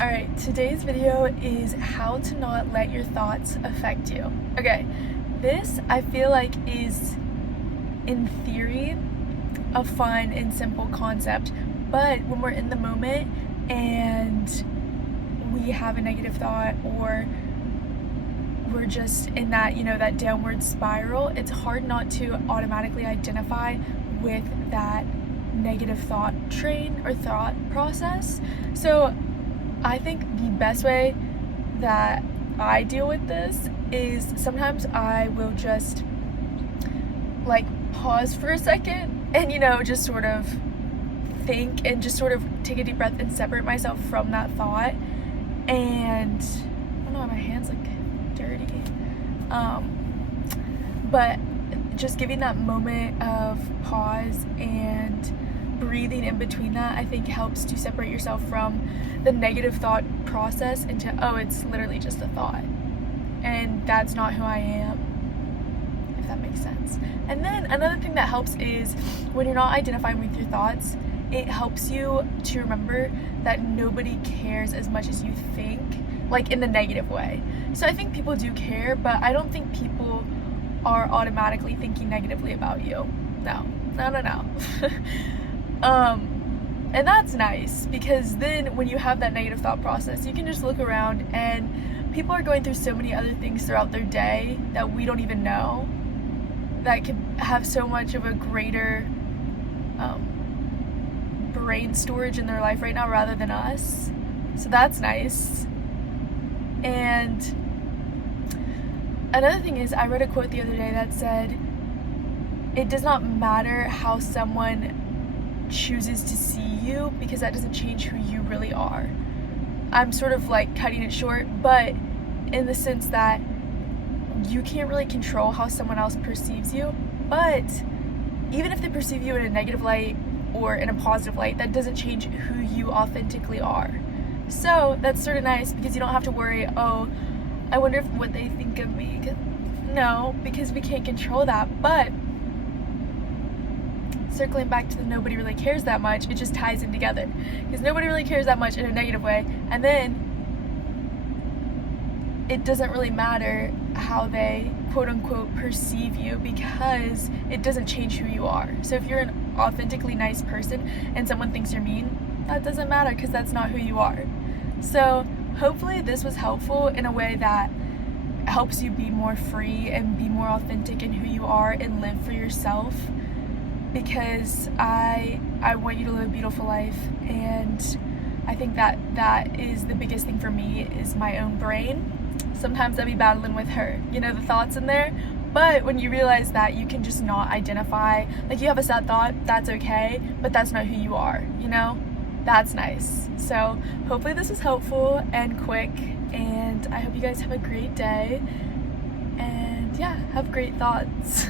Alright, today's video is how to not let your thoughts affect you. Okay, this I feel like is, in theory, a fun and simple concept, but when we're in the moment and we have a negative thought or we're just in that, that downward spiral, it's hard not to automatically identify with that negative thought train or thought process. So I think the best way that I deal with this is sometimes I will just pause for a second and just sort of think and just sort of take a deep breath and separate myself from that thought. And I don't know, my hands look dirty. But just giving that moment of pause and breathing in between that, I think helps to separate yourself from the negative thought process into, oh, it's literally just a thought and that's not who I am, if that makes sense. And then another thing that helps is when you're not identifying with your thoughts, it helps you to remember that nobody cares as much as you think, like in the negative way. So I think people do care, but I don't think people are automatically thinking negatively about you. No. And that's nice, because then when you have that negative thought process, you can just look around and people are going through so many other things throughout their day that we don't even know, that could have so much of a greater brain storage in their life right now rather than us. So that's nice. And another thing is, I read a quote the other day that said, it does not matter how someone chooses to see you, because that doesn't change who you really are. I'm sort of cutting it short, but in the sense that you can't really control how someone else perceives you, but even if they perceive you in a negative light or in a positive light, that doesn't change who you authentically are. So that's sort of nice, because you don't have to worry, oh, I wonder what they think of me. No, because we can't control that. But circling back to the nobody really cares that much, it just ties in together, because nobody really cares that much in a negative way, and then it doesn't really matter how they quote unquote perceive you, because it doesn't change who you are. So if you're an authentically nice person and someone thinks you're mean, that doesn't matter, because that's not who you are. So hopefully this was helpful in a way that helps you be more free and be more authentic in who you are and live for yourself, because I want you to live a beautiful life, and I think that is the biggest thing for me, is my own brain. Sometimes I'll be battling with her, the thoughts in there, but when you realize that you can just not identify, you have a sad thought, that's okay, but that's not who you are, that's nice. So hopefully this was helpful and quick, and I hope you guys have a great day, and yeah, have great thoughts.